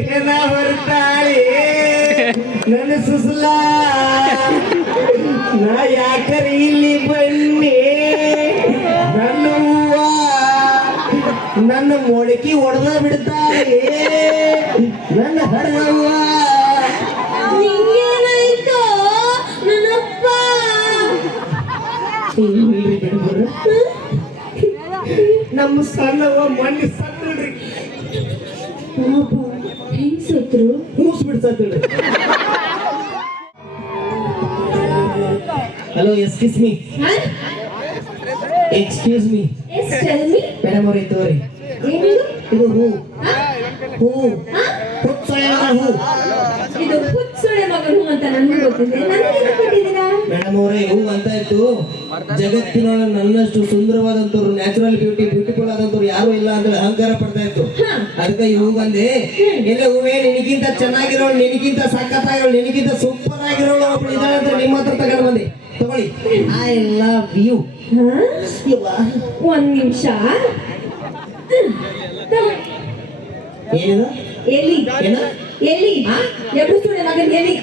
ಏನ ಬರ್ತಾಳೆ ನನ್ನ ಸುಸ್ಲ ನಾ ಯಾಕರಿ ಇಲ್ಲಿ ಬನ್ನಿ? ನನ್ನ ಹೂವ ನನ್ನ ಮೊಳಕಿ ಒಡೆದ ಬಿಡ್ತಾಳೆ. ನನ್ನ ಬಿಡ್ಬಾರ ನಮ್ಮ ಸಣ್ಣವ ಪಾಪ. ಹೆಂಗ್ ಸತ್ರು? ಮೂಸ್ ಬಿಡ್ಸತ್ತಳ್ರಿ hello excuse me excuse me madam ಅವ್ರೆ ತೋರಿ. ಏನಿದು? ಇದು ಹೂ. ಹಾ? ಹುಚ್ಚೊಳೆ ಹೂ? ಇದು ಹುಚ್ಚುಳೆ ಮಗನು ಅಂತ ನನ್ಗೆ ಗೊತ್ತಿದೆ. ನನಗೆ ಕೊಟ್ಟಿದ್ದೀರಾ ಮೇಡಮ್ ಅವರೇ ಹೂ ಅಂತ ಇತ್ತು. ಜಗತ್ತಿನೊಳಗೆ ನನ್ನಷ್ಟು ಸುಂದರವಾದಂತವ್ರು ನ್ಯಾಚುರಲ್ ಬ್ಯೂಟಿ ಬ್ಯೂಟಿಫುಲ್ ಆದಂತವ್ರು ಯಾರು ಇಲ್ಲ ಅಂದ್ರೆ ಅಹಂಕಾರ ಪಡ್ತಾ ಇತ್ತು. ಅದಕ್ಕೆ ಇವು ಬಂದೆ ಇಲ್ಲ ಹೂವೇ ನಿನಗಿಂತ ಚೆನ್ನಾಗಿರೋಳು ನಿನಗಿಂತ ಸಖತ್ತಾಗಿರೋಳು ನಿನಗಿಂತ ಸೂಪರ್ ಆಗಿರೋಳು ಒಬ್ಳು ಇದ್ದಾಳೆ ಅಂತ ನಿಮ್ಮ ಹತ್ರ ತಗೊಂಡು ಬಂದೆ. ತಗೊಳ್ಳಿ. I love you? ಒಂದ್ ನಿಮಿಷ. ಏನಿದು ಎಲ್ಲಿ ಎಲ್ಲಿ ಮಗನ್ ಎಲ್ಲಿ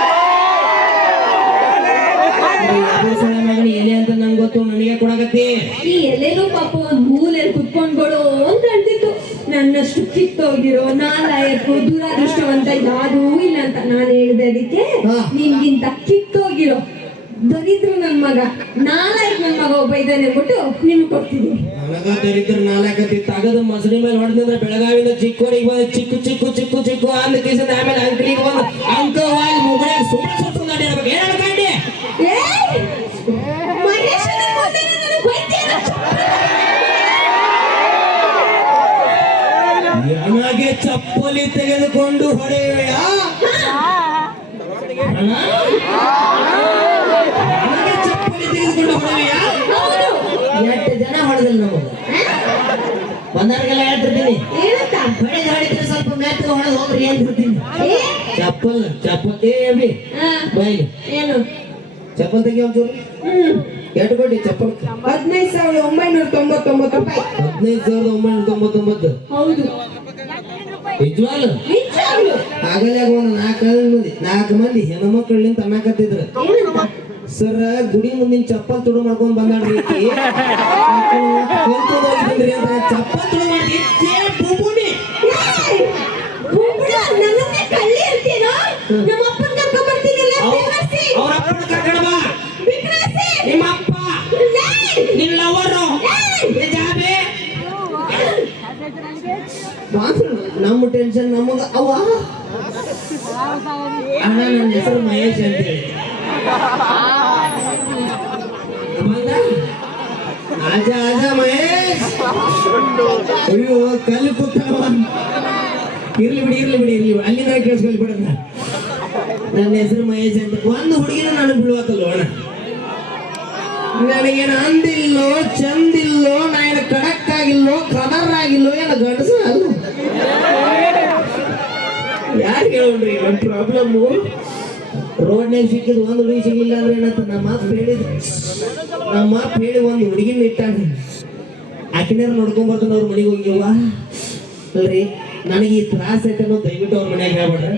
ಮಗನ ಎಲೆ ಅಂತ ನಂಗೆ ಗೊತ್ತು ನನಗೆ ಕೊಡಕತ್ತಿ. ಈ ಎಲೆನೂ ಪಾಪ ಒಂದು ಮೂಲೆಯಲ್ಲಿ ಕುತ್ಕೊಂಡ್ಬಿಡು ಅಂತ ಅಂತಿತ್ತು. ನನ್ನಷ್ಟು ಕಿತ್ತೋಗಿರೋ ನಾಲಾಯಕು ದುರಾದೃಷ್ಟವಂತ ಯಾರೂ ಇಲ್ಲ ಅಂತ ನಾನು ಹೇಳಿದೆ ಅದಕ್ಕೆ. ನಿನ್ಗಿಂತ ಕಿತ್ತೋಗಿರೋ ದರಿದ್ರು ನನ್ ಮಗ ನಾಲಾಯಕ್ ನನ್ ಮಗ ಒಬ್ಬ ಇದ್ದಾನೆ ಅಂದ್ಬಿಟ್ಟು ನಿಮ್ಗೆ ಕೊಡ್ತಿದ್ದೀನಿ. ನನಗ ದರಿದ್ರ ನಾಲ್ಕತ್ತಿ ತಗದ ಮಸಡಿ ಮೇಲೆ ಹೊಡೆದ್ರೆ ಬೆಳಗಾವಿಂದ ಚಿಕ್ಕೋರಿಗೆ ಬಂದು ಚಿಕ್ಕು ಚಿಕ್ಕು ಚಿಕ್ಕು ಚಿಕ್ಕು ಅಂದ ಕೇಸಿಂದ ಆಮೇಲೆ ಅಂಕಲಿಗೆ ಬಂದು ಅಂಕವಾಗಿ ಮುಗಡೆ ಸುಮ್ಮನೆ ಸುತ್ತ ನಡಿರ್ಬೇಕು ನನಗ್ ಚಪ್ಪಲಿ ತೆಗೆದುಕೊಂಡು ಹೊಡೆಯಬೇಡ ನನಗೆ ಚಪ್ಪಲಿ ತೆಗೆದುಕೊಂಡು ಹೊಡೆಯ ಎಷ್ಟು ಜನ ಹೊಡೆದಿಲ್ಲ ನಮಗೆ ಬಂದವ್ರಿಗೆಲ್ಲ ಹೇಳ್ತಿರ್ತೀನಿ. ಹೊಡೆದು ಹೊಡಿದ್ರೆ ಸ್ವಲ್ಪ ಮ್ಯಾತ್ಗೆ ಹೊಡೆದು ಹೋಗ್ರಿ ಏನ್ ಬಿಡ್ತೀನಿ ಚಪ್ಪಲ್ ಚಪ್ಪಲ್ ಏ ಬೈಲಿ. ಏನು? ಚಪ್ಪಲ್ ತೆಗಿ ಒಂಚೂರು ಕೊಟ್ಟಿ ಚಪ್ಪಲ್. ಹದಿನೈದು ಸಾವಿರದ ಒಂಬೈನೂರ ತೊಂಬತ್ತೊಂಬತ್ತು ರೂಪಾಯಿ. ಹದಿನೈದು ಸಾವಿರದ ಒಂಬೈನೂರ ತೊಂಬತ್ತೊಂಬತ್ತು ಹೌದು. ನಿಜವಾಗ್ಲು? ಆಗಲೇ ಒಂದು ನಾಲ್ಕು ಮಂದಿ ನಾಲ್ಕು ಮಂದಿ ಹೆಣ್ಮಕ್ಳು ನಿಂತ ಅನ್ನಕತ್ತಿದ್ರು ಏನಂತ ಸರ್ ಗುಡಿ ಮುಂದಿನ ಚಪ್ಪಲ್ ತುಡು ಮಾಡ್ಕೊಂಡ್ ಬಂದಾಡ್ರಿ ಹೋಗಿದ್ರಿ ಅಂತ ಚಪ್ಪಲ್ ತುಡು ಮಾಡಿ ಬುಬುಡಿ. ಕಳ್ಳಿ ಅಂತೀನೋ? ನಮ್ಮ ಅಣ್ಣ ನನ್ನ ಹೆಸರು ಮಹೇಶ್ ಮಹೇಶ್ ಅಯ್ಯೋ ಕಲ್ಲು ಕೂತಾವ ಇರ್ಲಿ ಬಿಡಿ ಇರ್ಲಿ ಬಿಡಿ ಇರ್ಲಿ. ಅಲ್ಲಿಂದ ಕೇಳಿಸ್ಕೊಳ್ಳಿ ನನ್ನ ಹೆಸರು ಮಹೇಶ್ ಅಂತ ಒಂದು ಹುಡುಗಿನ ನಾನು ಬೀಳುವತ್ತಲ್ಲ ಅಣ್ಣ ನನಗೇನು ಅಂದಿಲ್ಲೋ ಚಂದಿಲ್ಲೋ ನಾ ಏನು ಕಡಕ್ ಆಗಿಲ್ಲೋ ಕದರ್ ಆಗಿಲ್ಲೋ ಏನು ಗಂಡಸ ಯಾರು ರೀ ಒಂದು ಪ್ರಾಬ್ಲಮ್ಮು ರೋಡ್ನಾಗ ಸಿಕ್ಕಿದ್ ಒಂದು ಹುಡುಗಿ ಸಿಗ್ಲಿಲ್ಲ ಅಂದ್ರೆ ಏನಂತ ನಮ್ಮ ಮಾತು ಹೇಳಿದ್ ನಮ್ಮ ಮಾತು ಹೇಳಿ ಒಂದು ಹುಡುಗಿನ ಇಟ್ಟಾಗ ಆಕಿನಾರ ನೋಡ್ಕೊಂಡ್ ಬರ್ತಾನೆ ಅವ್ರ ಮನೆಗೆ ಹೋಗ್ಯವ ಅಲ್ರಿ ನನಗೆ ಈ ತ್ರಾಸ ಐತೆ ಅನ್ನೋ ದಯವಿಟ್ಟು ಅವ್ರ ಮನ್ಯಾಗ ಹೇಳ್ಬೇಡ್ರಿ.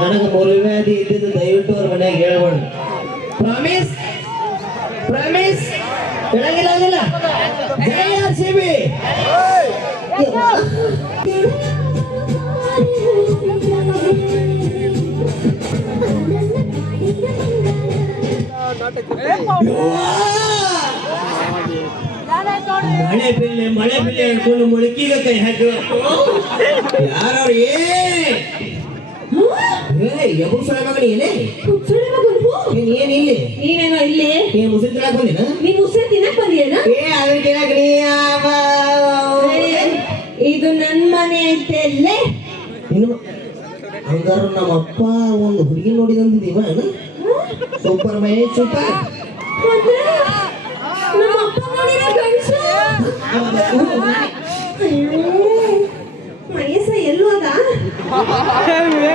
ನನಗೆ ಮುರುವ್ಯಾಧಿ ಇದ್ದಿದ್ದು ದಯವಿಟ್ಟು ಅವ್ರ ಮನ್ಯಾಗ ಹೇಳ್ಬೇಡ್ರಿ. ಪ್ರಾಮಿಸ್ ಪ್ರಾಮಿಸ್ ಹೇಳಂಗಿಲ್ಲ ಹಂಗಿಲ್ಲ ಜೈ ಆರ್ ಸಿ ಬಿ. ಮಳೆ ಬಿಲ್ಲೆ ಮಳೆ ಬಿಲ್ಲೆ ಅನ್ಕೊಂಡು ಮುಳುಕಿಗ ಕೈ ಹಾಕಿ. ಯಾರವ್ರು ಏ? ಏ ಎಬ್ಬರು ಸಲ ಮಗನ ಏನೇ? ಹುಚ್ಚುಳಿ ಮಗನು, ಹೋ. ನೀನ್ ಏನ್ ಇಲ್ಲಿ? ನೀನೇನೋ ಇಲ್ಲಿ? ನೀನ್ ಮುಸುರಿ ತಿಳಕ್ ಬಂದಿನ ನೀನ್ ಉಸಿರು ತಿನ್ನಕ್ ಬಂದಿಯೇನ? ಏ ಅದ್ರ ತಿಳಕ್ ನೀ ಯಾವ? ಇದು ನನ್ ಮನೆ ಐತೆ ಅಲ್ಲೇ? ಹಂಗಾರ ನಮ್ಮ ಅಪ್ಪ ಒಂದು ಹುಡುಗಿ ನೋಡಿದಂದಿದೀವ ಸೂಪರ್ ಮಹೇಶ್ ಸೂಪರ್ ಎಲ್ಲೂ ಆಮೇಲೆ,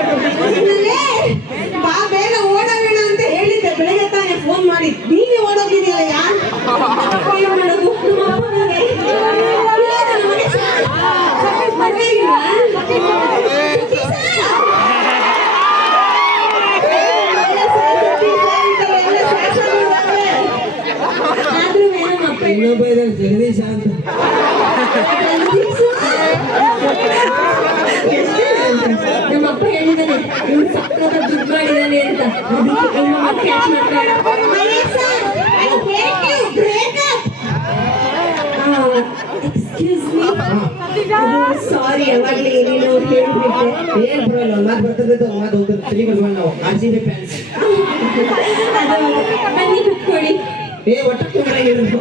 ಬಾ ಬೇಗ ಓಡೋಣ ಅಂತ ಹೇಳಿದ್ದೆ. ಬೆಳಗ್ಗೆ ತಾನೇ ಫೋನ್ ಮಾಡಿ ನೀನೇ ಓಡೋಗಿದೆಯಲ್ಲ ಯಾರು ನಮ್ಮ ಅಪ್ಪ ಬೇರೆ. ಇಲ್ಲ ಇನ್ನೊಬ್ಬ ಇದ್ದಾನೆ ಜಗದೀಶ ಅಂತ ನಮ್ಮಪ್ಪ ಹೇಳಿದಾನೆ ಇವ್ನು ಸಕ್ಕತ್ತ ದುಡ್ಡು ಮಾಡಿದಾನೆ ಅಂತ. ಅದಕ್ಕೆ ಇನ್ನೊಮ್ಮೆ ಕ್ಯಾಚ್ ಮಾಡ್ತಾಳೆ ಎಕ್ಸ್ಕ್ಯೂಸ್ ಮೀ ಸಾರಿ ಯಾವಾಗಲೇ ಏನೇನೋ ಹೇಳ್ಬಿಟ್ಟೆ ಏನ್ ಪರವಾಗಿಲ್ಲ ಒಂದ್ ಮಾತು ಬರ್ತದೆ ಒಂದ್ ಮಾತು ಹೋಗ್ತದೆ ತಲೆ ಕಟ್ಕೊಂಡು ನಾವು ಆರ್ ಸಿ ಬಿ ಫ್ಯಾನ್ಸ್ ಅದು ಬನ್ನಿ ಕುತ್ಕೊಳ್ಳಿ. ಏ ಒಟ್ಟು ಕುಂದ್ರಾಗಿರೋದು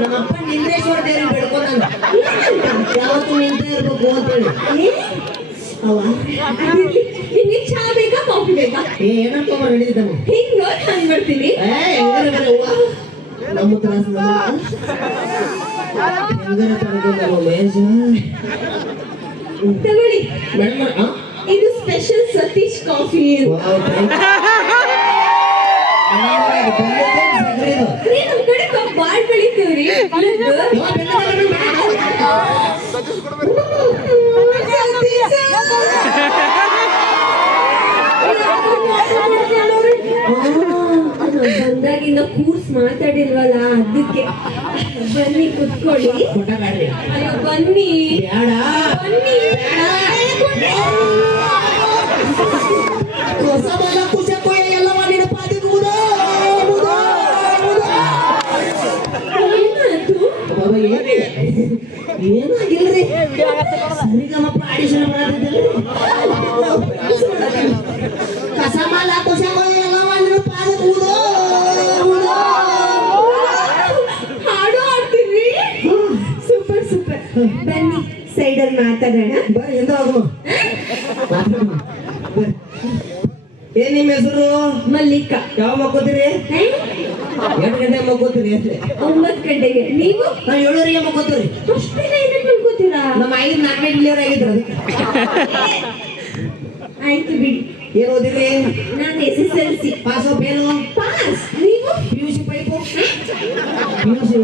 ನಮ್ಮ ಅಪ್ಪ ನಿಂದ್ರೇಶ್ವರ ದೇವ್ರ ಬೇಡ್ಕೊಂಡ ಯಾವತ್ತು ನಿಂತೇ ಇರ್ಬೇಕು ಅಂತೇಳಿ. ಅವ ಚಾ ಬೇಕಾ ಕಾಫಿ ಬೇಕಾ? ಏನಪ್ಪ ಹಿಂಗ ಬರ್ತೀನಿ. ನಮ್ಮ ತ್ರಾಸ ಹೆಂಗಾರ ಮಹೇಶ ತಗೊಳ್ಳಿ. ಮೇಡಮ್ ಇದು ಸ್ಪೆಷಲ್ ಸತೀಶ್ ಕಾಫಿ ಬಂದಾಗಿಂದ ಕೂರ್ಸ್ ಮಾತಾಡಿಲ್ವಲ್ಲ ಅದಕ್ಕೆ ಬನ್ನಿ ಕುತ್ಕೊಳ್ಳಿ. ಅಯ್ಯೋ ಬನ್ನಿ. ಬನ್ನಿ. ಹೊಸ ಏನಾಗಿಲ್ರಿ ಸರಿಗಮಪ್ಪ ಆಡಿಷನ್ ಮಾಡತ್ತಿದ್ದಿಲ್ಲ ಕಸ ಮಾಲ ಮುದ ಹಾಡು ಆಡ್ತೀವಿ ಸೂಪರ್ ಸೂಪರ್. ಬನ್ನಿ ಸೈಡಲ್ಲಿ ಮಾತಾಡೋಣ. ಎಂದ ಹೋಗು ಏನ್ ನಿಮ್ಮ ಹೆಸರು? ಮಲ್ಲಿಕ. ಯಾವ ಮಕ್ಕೋತೀರಿ ಎರಡು ಗಂಟೆ ಮಕ್ಕೋತೀರಿ ಅಷ್ಟೇ ಒಂಬತ್ತು ಗಂಟೆಗೆ. ನೀವು? ನಾವು ಏಳುವರೆಗೆ ಮಕ್ಕೋತೀರಿ ಅಷ್ಟು ಬೇಗ ಏನೇನು ಮಲ್ಕೋತೀರಾ? ನಮ್ಮ ಐದು ನಾಲ್ಕನೇ ಡಿಲಿವರಿ ಆಗಿದ್ರು ಅದಕ್ಕೆ. ಆಯ್ತು ಬಿಡಿ. ಏನ್ ಓದಿರಿ ನಾನು S S L C. Pass of ಏನು ಪಾಸ್ ನೀವು? ಪಿ ಯು ಸಿ ಪೈಪು ಪಿ ಯು ಸಿ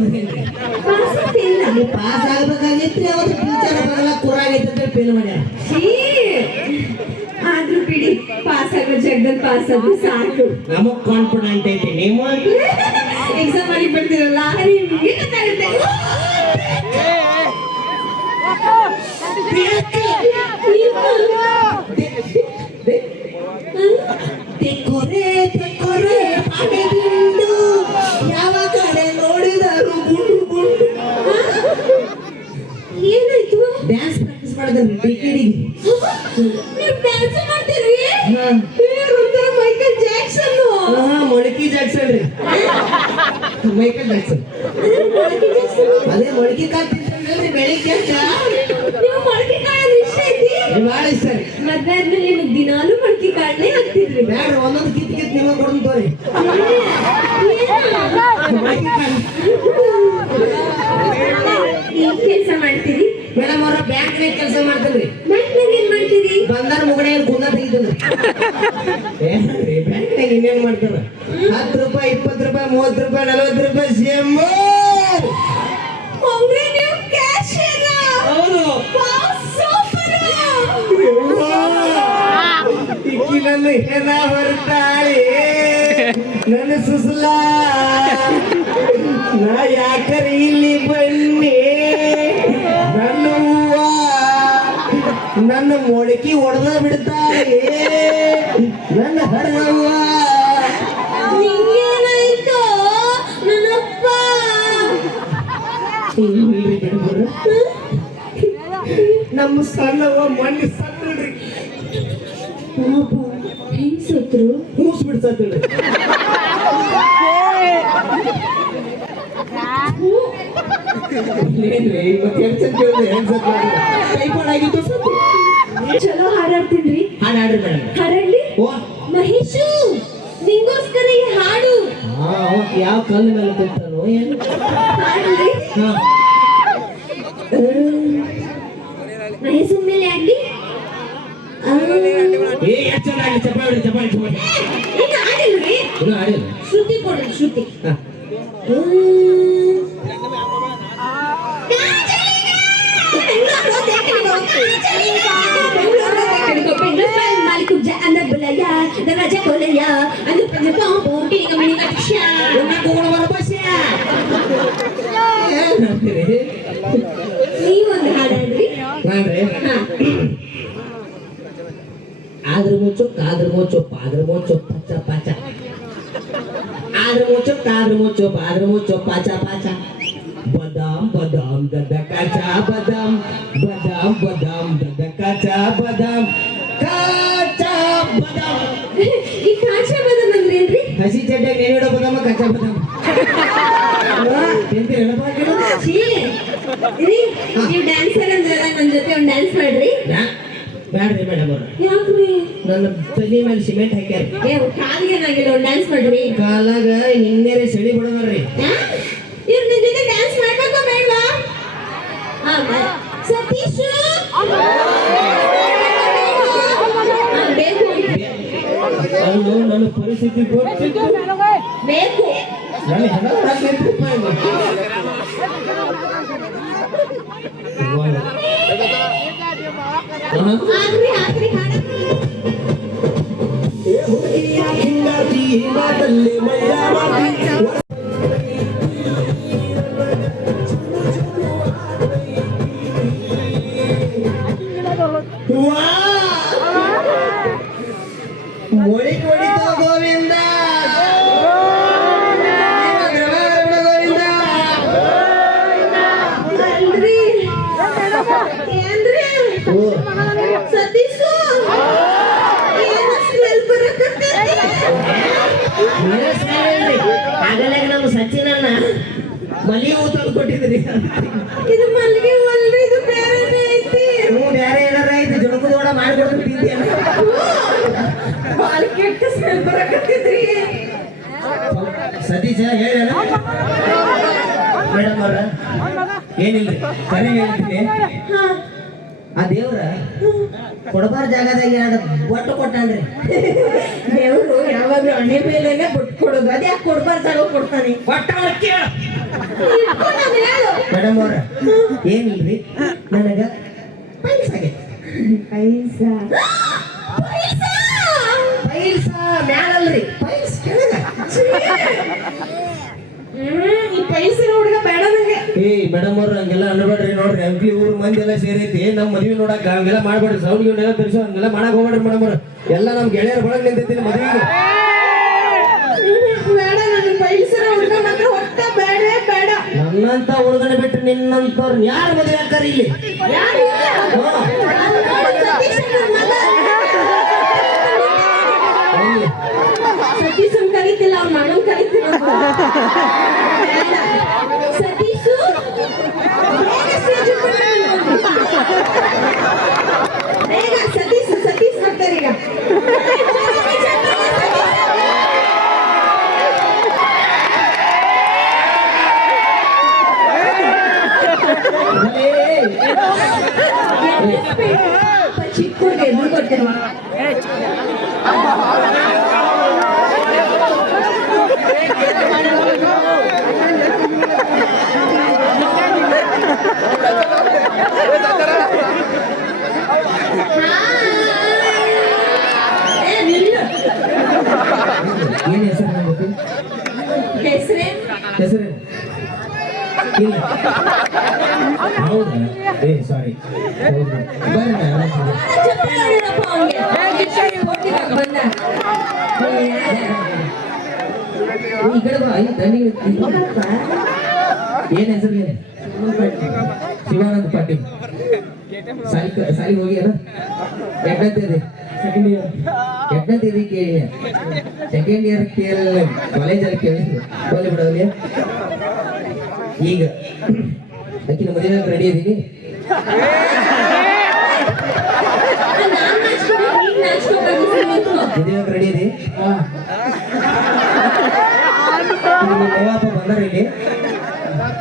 ಪಾಸ್ ಇಲ್ಲ ಪಾಸ್ ಆಗ್ಬೇಕಾಗಿತ್ತು ಅವತ್ತು ಟೀಚರ್ ಬರಲ್ಲ ಕುರಾಗೈತೆ ಅಂತ ಫೇಲ್ ಮಾಡ್ಯಾರ. ಪಾಸ್ ಆಗೋ ಜಗದಲ್ಲಿ ಪಾಸ್ ಆದ್ರೂ ಸಾಕು. ನಮಗ್ ಕಾನ್ಫಿಡೆಂಟ್ ಐತಿ ನೀವು? ಎಕ್ಸಾಮ್ ಮಾಡಿ ಬರ್ತಿರಲ್ಲ ನಿಮ್ಗೆ ಗೊತ್ತಾಗುತ್ತೆ? ಬೆಳಿಗ್ಗೆ ಭಾಳ ಇಷ್ಟ ರೀ ಮದ್ವೆ ಆದ್ಮೇಲೆ ನಿಮಗೆ ದಿನಾಲು ಮೊಳಕೆ ಕಾಳನೇ ಹಾಕ್ತಿದ್ರಿ ಬೇಡ ಒಂದೊಂದು ಕಿತ್ ಕಿತ್ ನಿಮಗೆ ಏನ್? ಕೆಲಸ ಮಾಡ್ತೀರಿ? ಮೇಡಮ್ ಅವ್ರ ಬ್ಯಾಂಕ್ನಾಗ ಕೆಲಸ ಮಾಡ್ತಾರ್ರಿ ಬ್ಯಾಂಕ್ನಾಗ ಏನ್ ಮಾಡ್ತೀರಿ? ಬಂದಾರ ಮುಗಡೆ ಗುಣ ಬ್ಯಾಂಕ್ನಾಗ ಇನ್ನೇನ್ ಮಾಡ್ತಾರ ಹತ್ತು ರೂಪಾಯಿ ಇಪ್ಪತ್ತು ರೂಪಾಯಿ ಮೂವತ್ತು ರೂಪಾಯಿ ನಲವತ್ತು ರೂಪಾಯಿ ಸಿಎಂ ನನ್ನ ಹೆಣ ಹೊರತಾಳೆ? ನನ್ನ ಸುಸಲಾ. ನಾ ಯಾಕರ ಇಲ್ಲಿ ಬನ್ನಿ? ನನ್ನ ಹೂವ. ನನ್ನ ಮೊಳಕಿ ಒಡೆದ ಬಿಡ್ತಾಳೆ. ನನ್ನ ನನ್ನಪ್ಪ? ನಮ್ಮ ಸಣ್ಣವ ಮಣ್ಣು ಸತ್ತಳ್ರಿ ಸತ್ರು ಹೂಸ್ ಟೈಫಾಯ್ಡ್ ಆಗಿತ್ತು ಚಲೋ ಹಾಡಾಡ್ತೀನಿ ಹಾಡಾಡ್ರಿ ಮೇಡಮ್. ಹಾಡಾಡ್ಲಿ. ಮಹೇಶು ನಿಂಗೋಸ್ಕರ ಈ ಹಾಡು. ಯಾವ ಕಲ್ಲು ಮೇಲೆ ಕುಂತಾನೋ ಏನು? ಹಾಡ್ಲಿ ಹಾ. ಮಹೇಶನ್ ಮೇಲೆ ಆಗ್ಲಿ ಏ ಎಷ್ಟು ಚೆನ್ನಾಗಿ ಚಪ್ಪಾಳಿ ಚಪ್ಪಾಳಿ ಚಪ್ಪಾಳಿ ಇನ್ನು ಹಾಡಿಲ್ರಿ ಇನ್ನೂ ಹಾಡಿಲ್ಲ ಶ್ರುತಿ ಕೊಡ್ರಿ ಶ್ರುತಿ ಹಾ కాద్రమోచో పాద్రమోచో పచ్చ పచ్చ ఆద్రమోచో కాద్రమోచో పాద్రమోచో పచ్చ పచ్చ बदाम बदाम ददकाचा बदाम बदाम बदाम ददकाचा बदाम काचा बदाम ಈ ಕಾಚಾ ಬದಾಮ್ ಅಂದ್ರೆ ಏನ್ರಿ ಹಸಿ ಚಡ್ಡ ನೆನೆಡೋ ಬದಾಮ ಕಾಚಾ ಬದಾಮ್ ಎಂತ ಹೇಳಬಾರ್ದು ನೀವು ಡ್ಯಾನ್ಸರ್ ಅಂದ್ರೆ ನನ್ನ ಜೊತೆ ಒಂದು ಡ್ಯಾನ್ಸ್ ಮಾಡ್ರಿ ಬ್ಯಾಡ್ರಿ ಮೇಡಮ್ ಅವ್ರ. ಯಾಕ್ರಿ? ನನ್ನ ತಲೆ ಮೇಲೆ ಸಿಮೆಂಟ್ ಹಾಕ್ಯಾರ. ಏ ಕಾಲಿಗೆ ಏನಾಗಿಲ್ಲ ಒಂದು ಡ್ಯಾನ್ಸ್ ಮಾಡ್ರಿ ಕಾಲಾಗ ಹಿನ್ನೆರೆ ಸೆಳಿ ಬಿಡೋದ್ರಿ ಇವ್ರು ನಿನ್ ಜೊತೆ ಡ್ಯಾನ್ಸ್ ಮಾಡ್ಬೇಕೋ ಬೇಡವಾ? ಸತೀಶ್? ಅವನು ನನ್ನ ಪರಿಸ್ಥಿತಿ ಗೊತ್ತಿತ್ತು. ಬೇಕು. ನನಗೆ ಹಣ ಹಾಕ್ಬೇಕು ರೂಪಾಯಿ ಇಲ್ಲ. ಆಹಾ. ಆಗ್ರಿ ಆಗ್ರಿ ಹಾಡ ವಾ! ಹೇಳ್ರಿ. ಆಗಲೇ ನಮ್ಮ ಸಚಿನನ್ನ ಮಲ್ಲಿಗೆ ಹೂ ತಂದು ಕೊಟ್ಟಿದ್ರಿ ಇದು ಮಲ್ಲಿಗೆ ಹೂವಲ್ರಿ ಇದು ಬೇರೆ ಐತಿ. ನೀವು ಬೇರೆ ಏನಾರ ಐತಿ. ಜುಣುಕದೋಡ ಮಾಡಿಕೊಡ್ದು ತಿಂತೀಯ ಬಾಲ್ ಕೆಟ್ಟ ಸ್ಮೆಲ್ ಸತೀಶ ಹೇಳ ಮೇಡಮ್ ಅವ್ರ. ಏನಿಲ್ರಿ? ಕರೆ ಹೇಳ್ತೀನಿ. ಹಾ. ಆ ದೇವ್ರ ಕೊಡಬಾರ ಜಾಗದಾಗ ಏನಾದ ಬೊಟ್ಟು ಕೊಟ್ಟಾನ್ರಿ. ದೇವ್ರು ಯಾವಾಗ್ಲೂ ಹಣೆ ಮೇಲೆನೆ ಬೊಟ್ಟು ಕೊಡೋದು. ಅದ್ ಯಾಕೆ ಕೊಡ್ತಾನೆ. ಇಟ್ಕೊಂಡ್ ನಾನ್ ಹೇಳು. ಮೇಡಮ್ ಅವ್ರ ಏನಿಲ್ರಿ? ನನಗ ಪೈಲ್ಸ್ ಆಗೈತಿ. ಪೈಲ್ಸ ಮ್ಯಾಲಲ್ರಿ. ಪೈಲ್ಸ್ ಕೆಳಗ. ಈ ಪೈಸಿನ ಹುಡುಗ ಬೇಡ ನಂಗೆ ಏ ಮೇಡಮ್ ಅವ್ರ ಹಂಗೆಲ್ಲ ಅನ್ಬೇಡ್ರಿ ನೋಡ್ರಿ. ಅಂಕ್ಲಿ ಊರ್ ಮಂದಿ ಎಲ್ಲ ಸೇರೈತಿ. ನಮ್ ಮದ್ವಿ ನೋಡಕ್ ಹಂಗೆಲ್ಲ ಮಾಡ್ಬೇಡ್ರಿ. ಸೌಂಡ್ ಗಿೌಂಡ್ ಎಲ್ಲ ತರಿಸೋ ಹಂಗೆಲ್ಲ ಮಾಡಕ್ ಹೋಗ್ಬೇಡ್ರಿ ಮೇಡಮ್ ಅವ್ರ. ಎಲ್ಲ ನಮ್ ಗೆಳೆಯರ ಒಳಗ್ ನಿಂತೈತಿ ಮದ್ವಿಗೆ. ಹ್ಮ್, ಬೇಡ ನನ್ನ ಪೈಸಿನ ಹುಡುಗ ಮಾತ್ರ ಹೊಟ್ಟ ಬೇಡ ಬೇಡ. ನನ್ನಂತ ಹುಡುಗನ ಬಿಟ್ಟು ನಿನ್ನಂತವ್ರ ಯಾರು ಮದುವೆ ಆಗ್ತಾರ ಇಲ್ಲಿ? ಕರಿತಿರೋದು ಬೇಡ. ಸತೀಶು ಬೇಗ stage ಗೆ ಬಾ. ಬೇಗ ಸತೀಶ್ ಸತೀಶ್ ಬರ್ತಾರೆ ಈಗ ಏ, ಚಿಕ್ಕ ಹುಡುಗ ಎದುರು ಕೊಡ್ತೇನೆ ಏನ್ ಹೆಸರು ಏನು ಶಿವಾನಂದ ಪಾಟೀಲ್. ಸಾಯಿ ಸಾಲಿ ಹೋಗಿ ಅಲ್ಲ? ತೇದಿ ಸೆಕೆಂಡ್ ಇಯರ್ ಎಷ್ಟಂತಿದೆ ಕೇಳಿ. ಸೆಕೆಂಡ್ ಇಯರ್ ಕೇಳಲ್ಲ. ಕಾಲೇಜಲ್ಲಿ ಕೇಳಿ. ಹೋಗಿ ಬಿಡೋದಿಲ್ಲ ಈಗ. ಆಕಿನ ಮದುವೆ ರೆಡಿ ಇದೀನಿ. ಮದುವೆ ರೆಡಿ ಇದೆ ನಿಮ್ಮ ಅವ್ವ ಅಪ್ಪ ಬಂದಾರ ಇಲ್ಲಿ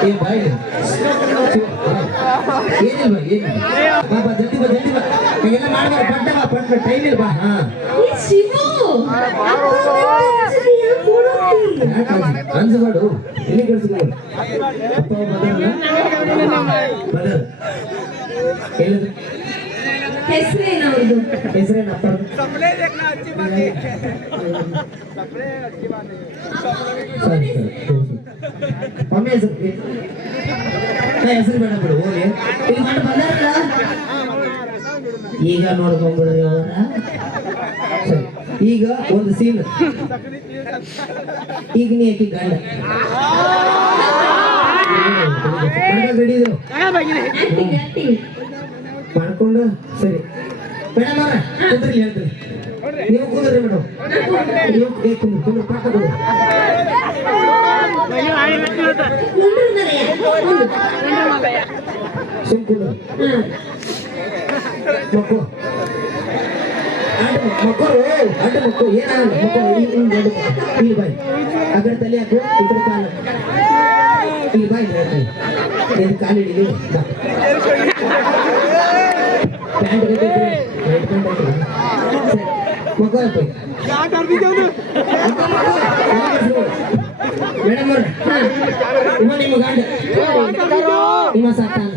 ಏ ಬಾಯ್ ಏನಿಲ್ಲ ಏನಿಲ್ಲ ಬಾ ಬಾ ಜಲ್ದಿ ಬಾ ಜಲ್ದಿ ಬಾ ಹೀಗೆಲ್ಲ ಮಾಡ್ಬಾರ್ದು ಪಟ್ಟ ಬಾ ಪಟ್ಟ ಟೈಮ್ ಇಲ್ಲ ಬಾ ಹಾ ಏ, ಶಿವು ಅಪ್ಪ ಬಂದ, ಯಾಕ್ ಓಡೋಗ್ತಿ? ಯಾಕೆ ಅನ್ಸಬಾರ್ದು ಎಲ್ಲಿ ಕೆಲ್ಸಕ್ಕೆ ಅಪ್ಪ ಬದಲ್ಲ ಬದಲ್ ಹೇಳಿದ್ರು ಹೆಸ್ರೇನು ಅವ್ರದ್ದು ಹೆಸರೇನಪ್ಪ? ಸರಿ ಸರಿ ಮಮ್ಮಿ ಹೆಸರು ಹೆಸರು ಬೇಡ ಬಿಡು ಹೋಗಿ. ಇಲ್ಲಿ ಗಂಡ ಬಂದಾರಲ್ಲ? ಈಗ ನೋಡ್ಕೊಂಡ್ಬಿಡ್ರಿ ಅವರ. ಈಗ ಒಂದು ಸೀನ್. ಈಗ ನೀ ಗಂಡ ರೆಡಿ ಇದು ಆಕ್ಟಿಂಗ್ ಆಕ್ಟಿಂಗ್ ಮಾಡ್ಕೊಂಡು ಸರಿ ಮೇಡಮ್ ಅವ್ರ ಕುಂದ್ರಿ ಹೇಳ್ತೀನಿ ನೀವು ಕುಂದ್ರಿ ಮೇಡಮ್ ನೀವು ಏ, ಕುಂದ್ರಿ ಕುಂದ್ರಿ ಪಾಠ ಕೊಡು ಸುಮ್ ಕುಂದ್ರಿ ಮಕ್ಕಳು ಅಡ್ಡ ಮಕ್ಕಳು ಅಡ್ಡ ಮಕ್ಕಳು ಏನಾಗಲ್ಲ ಮಕ್ಕಳು ಇಲ್ಲಿ ಇಲ್ಲಿ ದೊಡ್ಡ ಮಕ್ಕಳು. ಇಲ್ಲಿ ಬಾಯ್ ಆ ಕಡೆ ತಲೆ ಹಾಕು ಈ ಕಡೆ ಕಾಲು ಇಲ್ಲಿ ಬಾಯ್ ಹೇಳ್ತೀನಿ ಇದು ಕಾಲು ಹಿಡಿದು ಬಾ ಪ್ಯಾಂಟ್ ಗಟ್ಟಿ ರೈಟ್ ಪ್ಯಾಂಟ್ ಹಾಕಿ ಸರಿ ಮಕ್ಕಳು ಹಾಕು ಮೇಡಮ್ ಅವ್ರ ಇವ ನಿಮ್ಮ ಗಂಡ ಇವ ಸತ್ತಾನ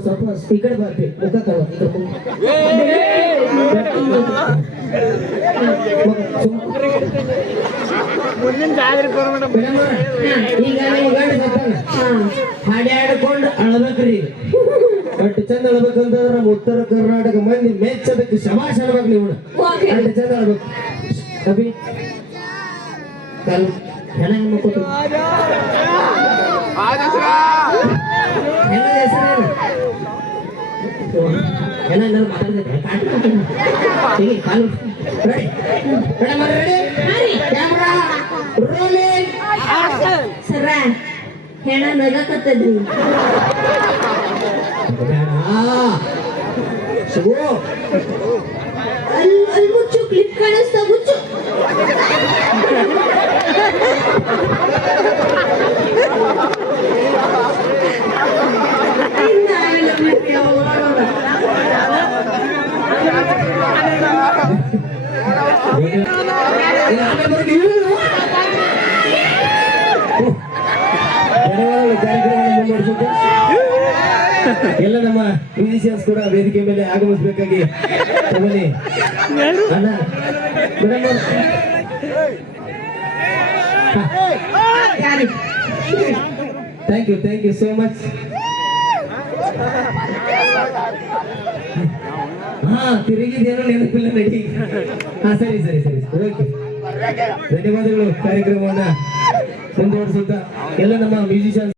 ಸ್ವಲ್ಪ ಮುಖ ಈಗ ಹಾಡ್ಯಾಡ್ಕೊಂಡು ಅಳಬೇಕ್ರಿ. ಬಟ್ ಚಂದ ಅಳ್ಬೇಕಂತಂದ್ರೆ ನಮ್ಮ ಉತ್ತರ ಕರ್ನಾಟಕ ಮಂದಿ ಮೆಚ್ಚದಕ್ಕೆ ಶಬಾಷ್ ಅಳ್ಬೇಕು ನೀವು. ಅಷ್ಟು ಚಂದ ಅಳ್ಬೇಕು. ಅಭಿ ಕಾಲು ಹೆಣ ಹೆಣ್ಣು ಕೊಟ್ಟು ಹೆಣದ ಹೆಸರೇನು ಹೆಣ ಏನಾದ್ರು ಮಾತಾಡ್ತಿದ್ರೆ ಕಾಲು ಕಾಲು ready madam ready camera rolling ಸರ ಹೆಣ ನಗಕತ್ತದ್ರಿ ಬೇಡ ಶಿವು ಅಲ್ಲಿ ಅಲ್ಲಿ ಮುಚ್ಚು ಕ್ಲಿಪ್ ಕಾಣಿಸ್ತಾ ಮುಚ್ಚು ಇನ್ನಾಗಲ್ಲ ಬಿಡ್ರಿ ಅವ್ವ. ಧನ್ಯವಾದಗಳು ಕಾರ್ಯಕ್ರಮವನ್ನು ಮುಂದುವರಿಸುತ್ತೆ ಎಲ್ಲ ನಮ್ಮ ಮ್ಯೂಸಿಷಿಯನ್ಸ್ ಕೂಡ ವೇದಿಕೆ ಮೇಲೆ ಆಗಮಿಸಬೇಕಾಗಿ ತಮ್ಮಲ್ಲಿ ಅಣ್ಣ thank you thank you so much ತಿರುಗಿದೇನೋ ನೆನಪಿಲ್ಲ ನಡಿ. ಹಾ ಸರಿ ಸರಿ ಸರಿ ಓಕೆ ಧನ್ಯವಾದಗಳು. ಕಾರ್ಯಕ್ರಮವನ್ನ ಮುಂದುವರಿಸುತ್ತಾ ಎಲ್ಲ ನಮ್ಮ ಮ್ಯೂಸಿಷಿಯನ್ಸ್